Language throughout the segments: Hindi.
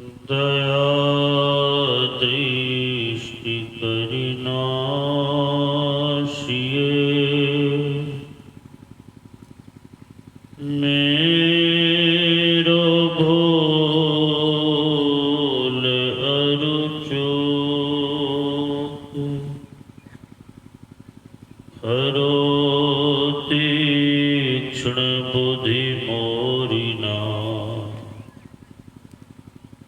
दया दृष्टि करिनाशिये मेरो भूल अरु चूक हरो तीक्ष्ण बुद्धि मोरी नाथ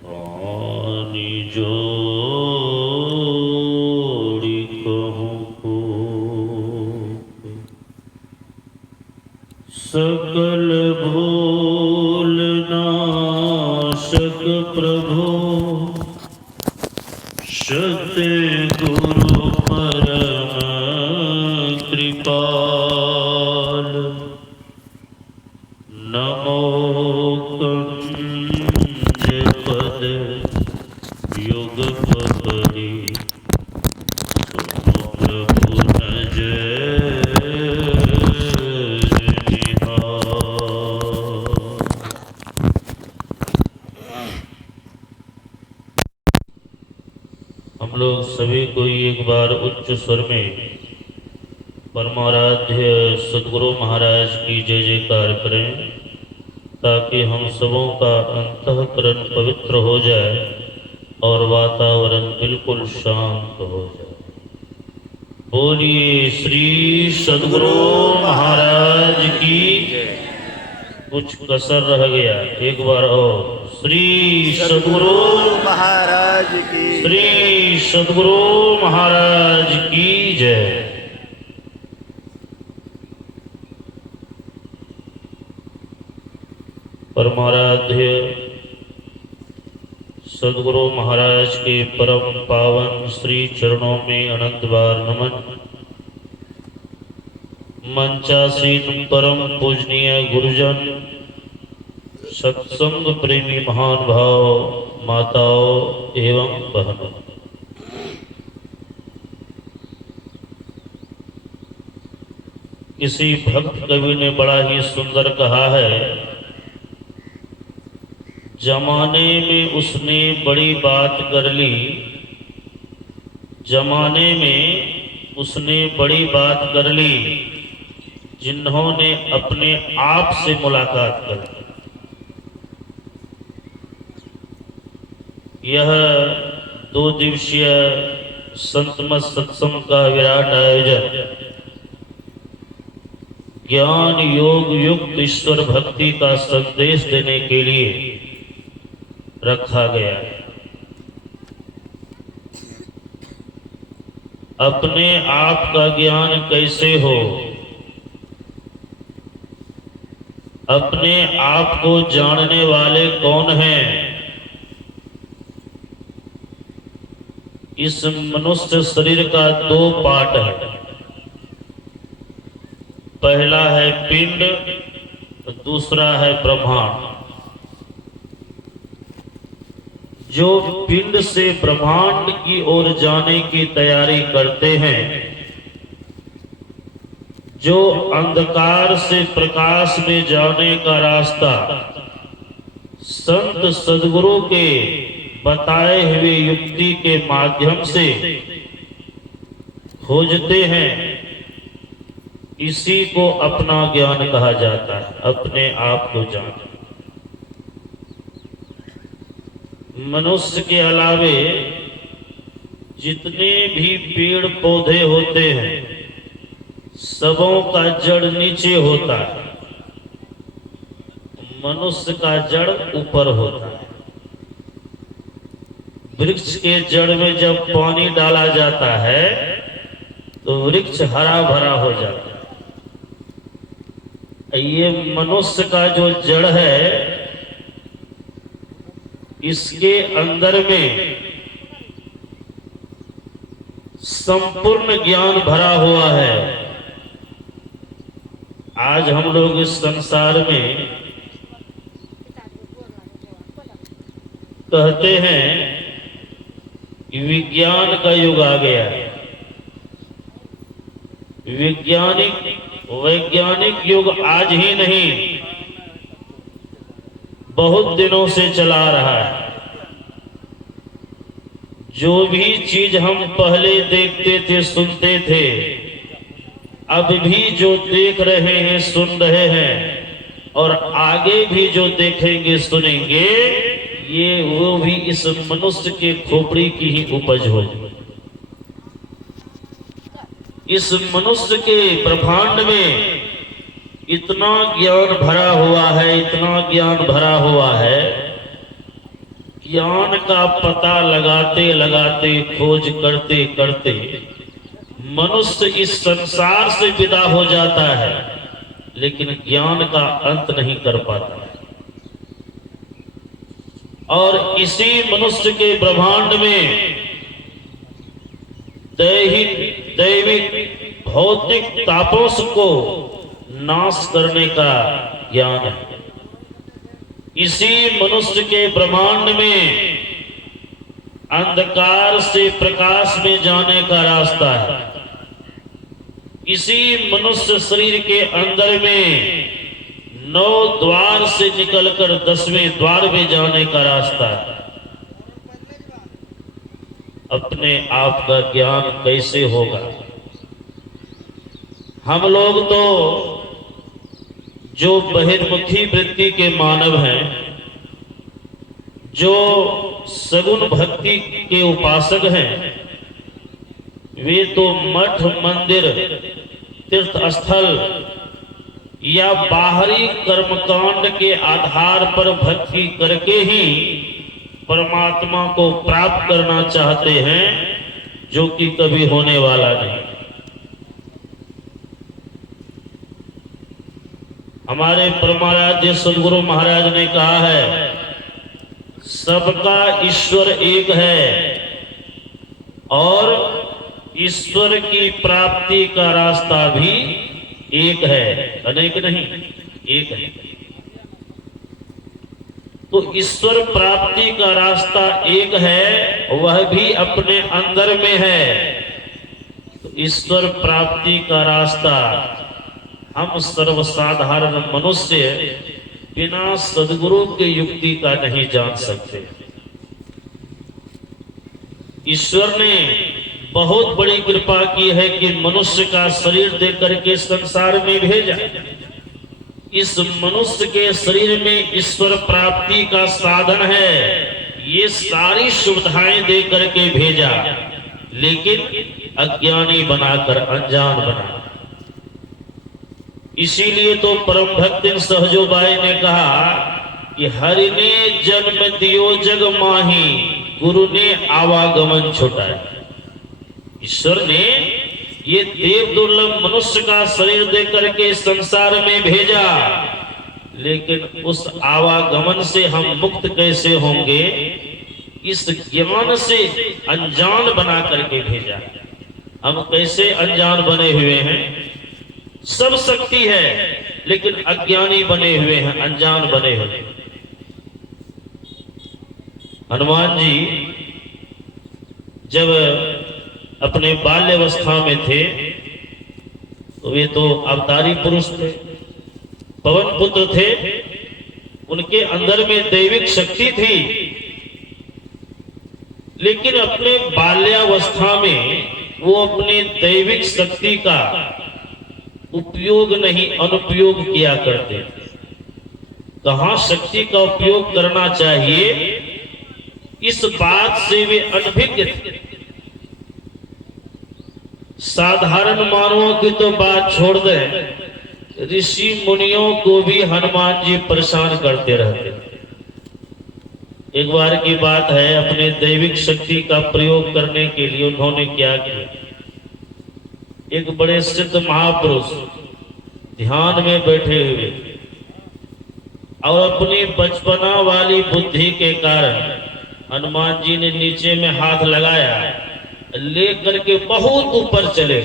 पानी जोड़ी कहूँ को सकल भूल नाशक प्रभु सत्य गुरु परम कृपाल नमो कंज पद युग पकड़ी तुम प्रभु न जय हम लोग सभी को एक बार उच्च स्वर में परमाराध्य सद्गुरु महाराज की जय जयकार करें ताकि हम सबों का अंतःकरण पवित्र हो जाए और वातावरण बिल्कुल शांत हो जाए। बोलिए श्री सद्गुरु महाराज की। कुछ कसर रह गया, एक बार और श्री सद्गुरु महाराज की, श्री सद्गुरु महाराज की जय। परमाराध्य सद्गुरु महाराज के परम पावन श्री चरणों में अनंत बार नमन। मंचासीन परम पूजनीय गुरुजन, सत्संग प्रेमी महान भाव, माताओं एवं बहनों, किसी भक्त कवि ने बड़ा ही सुंदर कहा है, जमाने में उसने बड़ी बात कर ली, जमाने में उसने बड़ी बात कर ली जिन्होंने अपने आप से मुलाकात कर ली। यह 2 दिवसीय संतमत सत्संग का विराट आयोजन ज्ञान योग युक्त ईश्वर भक्ति का संदेश देने के लिए रखा गया है। अपने आप का ज्ञान कैसे हो, अपने आप को जानने वाले कौन हैं? इस मनुष्य शरीर का 2 पार्ट है। पहला है पिंड, दूसरा है ब्रह्मांड। जो पिंड से ब्रह्मांड की ओर जाने की तैयारी करते हैं, जो अंधकार से प्रकाश में जाने का रास्ता संत सद्गुरु के बताए हुए युक्ति के माध्यम से खोजते हैं, इसी को अपना ज्ञान कहा जाता है, अपने आप को जानना। मनुष्य के अलावे जितने भी पेड़ पौधे होते हैं, सबों का जड़ नीचे होता है, मनुष्य का जड़ ऊपर होता है। वृक्ष के जड़ में जब पानी डाला जाता है तो वृक्ष हरा भरा हो जाता है। ये मनुष्य का जो जड़ है, इसके अंदर में संपूर्ण ज्ञान भरा हुआ है। आज हम लोग इस संसार में कहते हैं कि विज्ञान का युग आ गया है। वैज्ञानिक युग आज ही नहीं, बहुत दिनों से चला रहा है। जो भी चीज हम पहले देखते थे, सुनते थे, अब भी जो देख रहे हैं, सुन रहे हैं और आगे भी जो देखेंगे, सुनेंगे, ये वो भी इस मनुष्य के खोपड़ी की ही उपज होगी। इस मनुष्य के ब्रह्मांड में इतना ज्ञान भरा हुआ है, इतना ज्ञान भरा हुआ है, ज्ञान का पता लगाते लगाते, खोज करते करते मनुष्य इस संसार से विदा हो जाता है, लेकिन ज्ञान का अंत नहीं कर पाता। और इसी मनुष्य के ब्रह्मांड में दैहिक, दैविक, भौतिक तापों को नाश करने का ज्ञान है। इसी मनुष्य के ब्रह्मांड में अंधकार से प्रकाश में जाने का रास्ता है। इसी मनुष्य शरीर के अंदर में 9 द्वार से निकलकर 10वें द्वार में जाने का रास्ता है। अपने आप का ज्ञान कैसे होगा? हम लोग तो जो बहिर्मुखी वृत्ति के मानव हैं, जो सगुण भक्ति के उपासक हैं, वे तो मठ, मंदिर, तीर्थ स्थल या बाहरी कर्मकांड के आधार पर भक्ति करके ही परमात्मा को प्राप्त करना चाहते हैं, जो कि कभी होने वाला नहीं। हमारे परमाराध्य सदगुरु महाराज ने कहा है, सबका ईश्वर एक है और ईश्वर की प्राप्ति का रास्ता भी एक है, अनेक नहीं, एक है। तो ईश्वर प्राप्ति का रास्ता एक है, वह भी अपने अंदर में है। तो ईश्वर प्राप्ति का रास्ता हम सर्वसाधारण मनुष्य बिना सदगुरु के युक्ति का नहीं जान सकते। ईश्वर ने बहुत बड़ी कृपा की है कि मनुष्य का शरीर दे करके संसार में भेजा। इस मनुष्य के शरीर में ईश्वर प्राप्ति का साधन है, ये सारी सुविधाएं दे करके भेजा, लेकिन अज्ञानी बनाकर, अनजान बना। इसीलिए तो परम भक्त सहजोबाई ने कहा कि हरि ने जन्म दियो जग माही, गुरु ने आवागमन छुटाया। ईश्वर ने ये देव दुर्लभ मनुष्य का शरीर दे करके संसार में भेजा, लेकिन उस आवागमन से हम मुक्त कैसे होंगे? इस ज्ञान से अनजान बना करके भेजा। हम कैसे अनजान बने हुए हैं? सब शक्ति है, लेकिन अज्ञानी बने हुए हैं, अनजान बने हुए हैं। हनुमान जी जब अपने बाल्यावस्था में थे, तो वे तो अवतारी पुरुष थे, पवन पुत्र थे, उनके अंदर में दैविक शक्ति थी, लेकिन अपने बाल्यावस्था में वो अपने दैविक शक्ति का उपयोग नहीं, अनुपयोग किया करते थे। कहाँ शक्ति का उपयोग करना चाहिए, इस बात से वे अनभिज्ञ थे। साधारण मानवों की तो बात छोड़ दें, ऋषि मुनियों को भी हनुमान जी परेशान करते रहते थे। एक बार की बात है, अपने दैविक शक्ति का प्रयोग करने के लिए उन्होंने क्या किया, एक बड़े सिद्ध महापुरुष ध्यान में बैठे हुए और अपनी बचपना वाली बुद्धि के कारण हनुमान जी ने नीचे में हाथ लगाया, ले करके बहुत ऊपर चले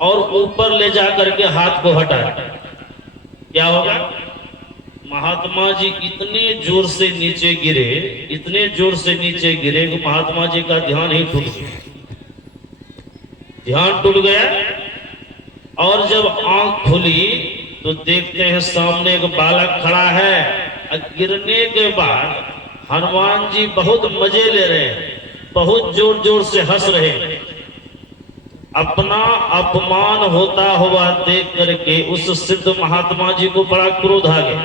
और ऊपर ले जा करके हाथ को हटाया। क्या होगा? महात्मा जी इतने जोर से नीचे गिरे, इतने जोर से नीचे गिरे कि महात्मा जी का ध्यान ही टूट गया। ध्यान टूट गया और जब आंख खुली तो देखते हैं सामने एक बालक खड़ा है। गिरने के बाद हनुमान जी बहुत मजे ले रहे हैं, बहुत जोर जोर से हंस रहे हैं। अपना अपमान होता हुआ देख करके उस सिद्ध महात्मा जी को बड़ा क्रोध आ गया।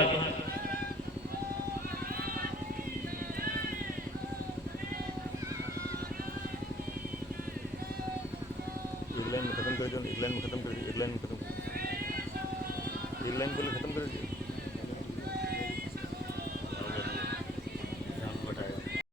एक लाइन में खत्म कर दिया, एक लाइन में खत्म कर दिया, एक लाइन में खत्म कर दिया, एक लाइन पहले खत्म कर दिया।